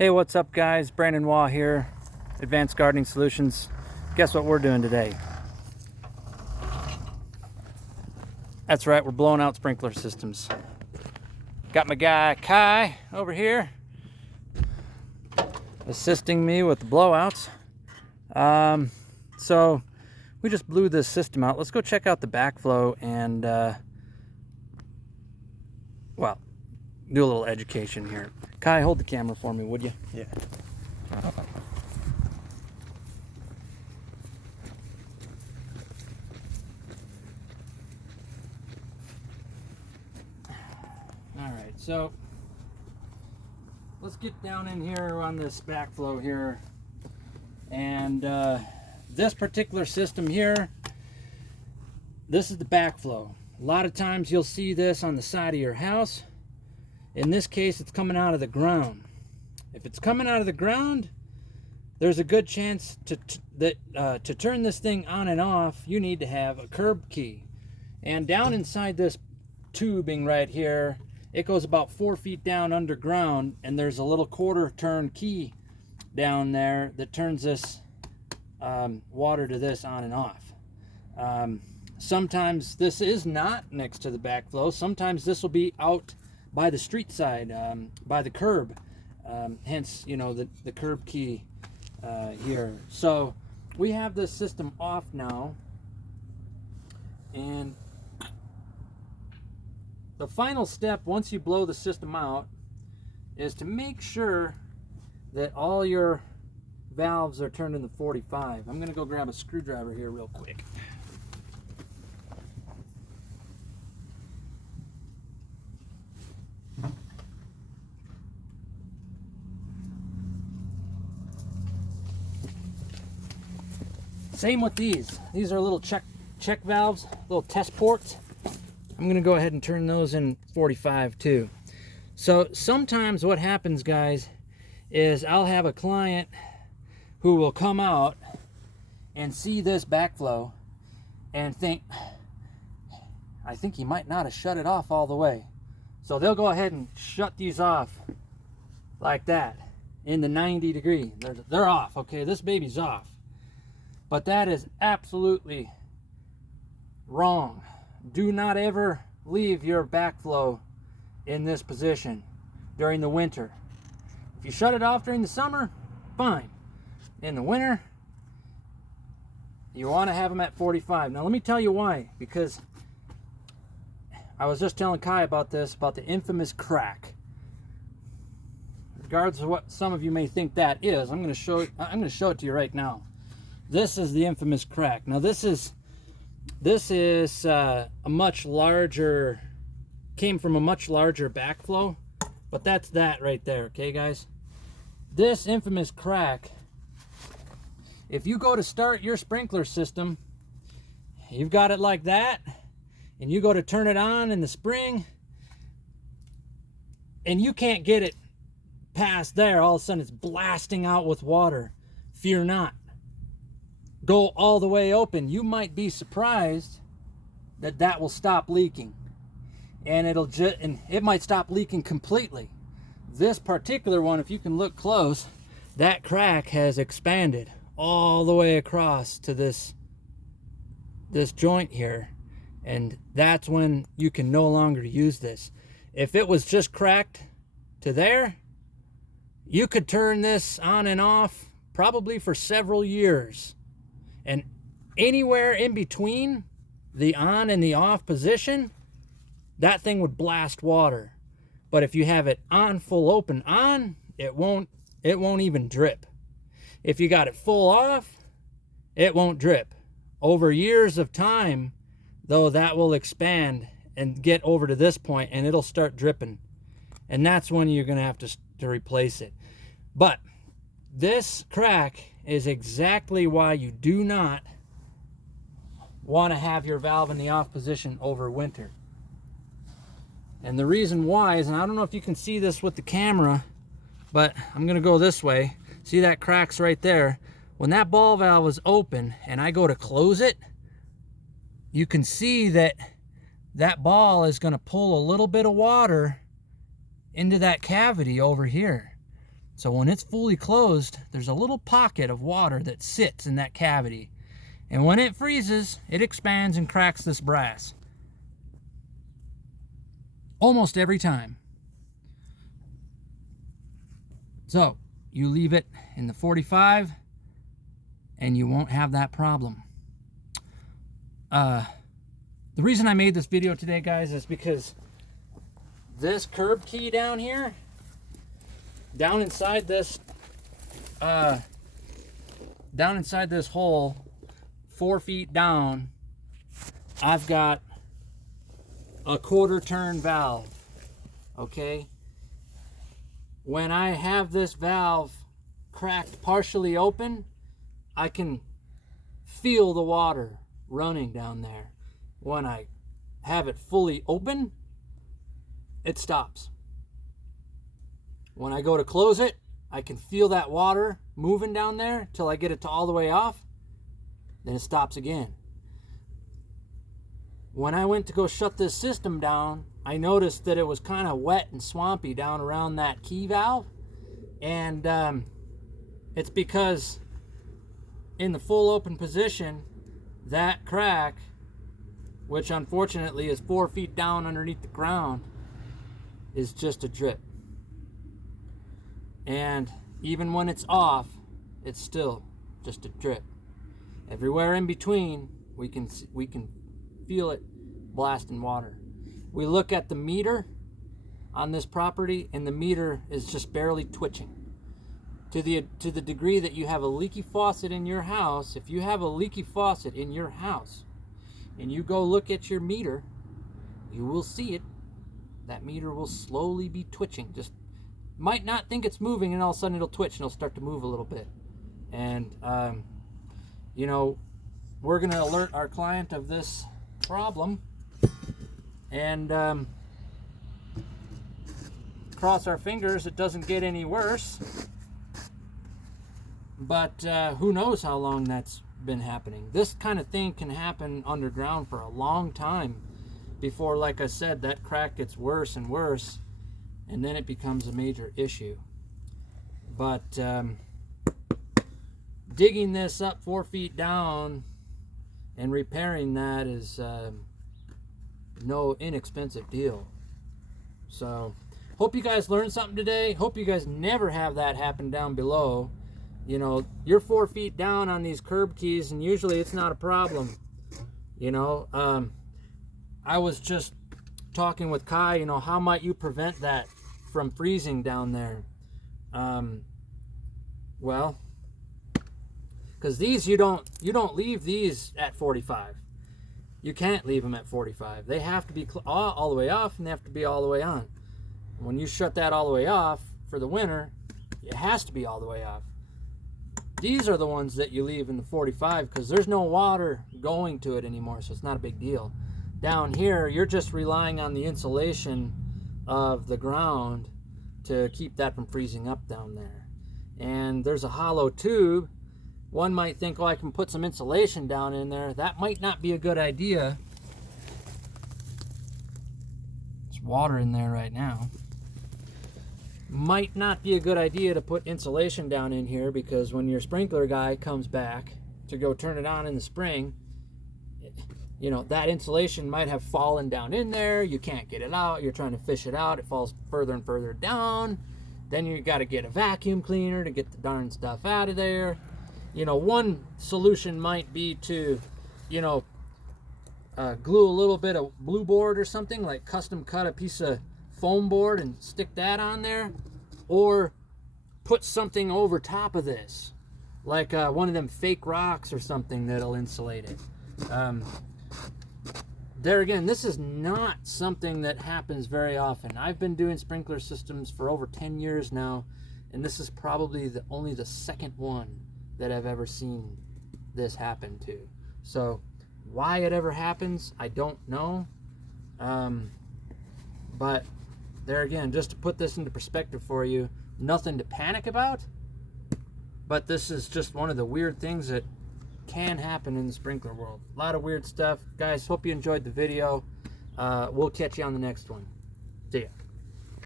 Hey, what's up guys? Brandon Waugh here, Advanced Gardening Solutions. Guess what we're doing today? That's right, we're blowing out sprinkler systems. Got my guy Kai over here assisting me with the blowouts. So we just blew this system out. Let's go check out the backflow and well, do a little education here. Kai, hold the camera for me, would you? Yeah. Alright, so let's get down in here on this backflow here. And this particular system here, this is the backflow. A lot of times you'll see this on the side of your house. In this case, it's coming out of the ground. If it's coming out of the ground, there's a good chance to turn this thing on and off, you need to have a curb key. And down inside this tubing right here, it goes about 4 feet down underground, and there's a little quarter turn key down there that turns this water to this on and off. Sometimes this is not next to the backflow. Sometimes this will be out by the street side, by the curb, hence, you know, the curb key here. So we have this system off now, and the final step once you blow the system out is to make sure that all your valves are turned into 45. I'm gonna go grab a screwdriver here real quick. Same with these. These are little check valves, little test ports. I'm gonna go ahead and turn those in 45 too. So sometimes what happens, guys, is I'll have a client who will come out and see this backflow and think, I think he might not have shut it off all the way. So they'll go ahead and shut these off like that in the 90 degree. They're off, okay, this baby's off. But that is absolutely wrong. Do not ever leave your backflow in this position during the winter. If you shut it off during the summer, fine. In the winter, you want to have them at 45. Now let me tell you why. Because I was just telling Kai about this, about the infamous crack. Regardless of what some of you may think that is, I'm going to show it to you right now. This is the infamous crack. Now this is a much larger, came from a much larger backflow, but that's that right there, okay guys? This infamous crack, if you go to start your sprinkler system, you've got it like that, and you go to turn it on in the spring, and you can't get it past there, all of a sudden it's blasting out with water. Fear not. Go all the way open. You might be surprised that will stop leaking, and it might stop leaking completely. This particular one, if you can look close, that crack has expanded all the way across to this joint here, and that's when you can no longer use this. If it was just cracked to there, you could turn this on and off probably for several years. And anywhere in between the on and the off position, that thing would blast water. But if you have it on full open on, it won't even drip. If you got it full off, it won't drip. Over years of time, though, that will expand and get over to this point, and it'll start dripping. And that's when you're gonna have to replace it. But this crack is exactly why you do not want to have your valve in the off position over winter. And the reason why is, and I don't know if you can see this with the camera, but I'm going to go this way. See that crack's right there? When that ball valve is open and I go to close it, you can see that that ball is going to pull a little bit of water into that cavity over here. So when it's fully closed, there's a little pocket of water that sits in that cavity. And when it freezes, it expands and cracks this brass. Almost every time. So you leave it in the 45 and you won't have that problem. The reason I made this video today, guys, is because this curb key down here, down inside this hole, 4 feet down, I've got a 1/4 turn valve. Okay, when I have this valve cracked partially open, I can feel the water running down there. When I have it fully open, it stops. When I go to close it, I can feel that water moving down there till I get it to all the way off, then it stops again. When I went to go shut this system down, I noticed that it was kind of wet and swampy down around that key valve, and it's because in the full open position, that crack, which unfortunately is 4 feet down underneath the ground, is just a drip. And even when it's off, it's still just a drip. Everywhere in between, we can feel it blasting water. We look at the meter on this property, and the meter is just barely twitching. To the degree that you have a leaky faucet in your house, if you have a leaky faucet in your house and you go look at your meter, you will see it. That meter will slowly be twitching. Just might not think it's moving, and all of a sudden it'll twitch and it'll start to move a little bit. And you know, we're going to alert our client of this problem, and cross our fingers it doesn't get any worse. But who knows how long that's been happening. This kind of thing can happen underground for a long time before, like I said, that crack gets worse and worse, and then it becomes a major issue. But digging this up 4 feet down and repairing that is no inexpensive deal. So hope you guys learned something today. Hope you guys never have that happen down below. You know, you're 4 feet down on these curb keys, and usually it's not a problem. You know, I was just talking with Kai, you know, how might you prevent that from freezing down there? Well, because these, you don't leave these at 45. You can't leave them at 45. They have to be all the way off, and they have to be all the way on. When you shut that all the way off for the winter, it has to be all the way off. These are the ones that you leave in the 45 because there's no water going to it anymore, so it's not a big deal. Down here, you're just relying on the insulation of the ground to keep that from freezing up down there. And there's a hollow tube. One might think, oh, I can put some insulation down in there. That might not be a good idea. There's water in there right now. Might not be a good idea to put insulation down in here, because when your sprinkler guy comes back to go turn it on in the spring, you know, that insulation might have fallen down in there. You can't get it out. You're trying to fish it out. It falls further and further down. Then you got to get a vacuum cleaner to get the darn stuff out of there. You know, one solution might be to, you know, glue a little bit of blue board or something, like custom cut a piece of foam board and stick that on there, or put something over top of this, like one of them fake rocks or something that'll insulate it. There again, this is not something that happens very often. I've been doing sprinkler systems for over 10 years now, and this is probably only the second one that I've ever seen this happen to. So why it ever happens, I don't know. But there again, just to put this into perspective for you, nothing to panic about, but this is just one of the weird things that can happen in the sprinkler world. A lot of weird stuff. Guys, hope you enjoyed the video. We'll catch you on the next one. See ya.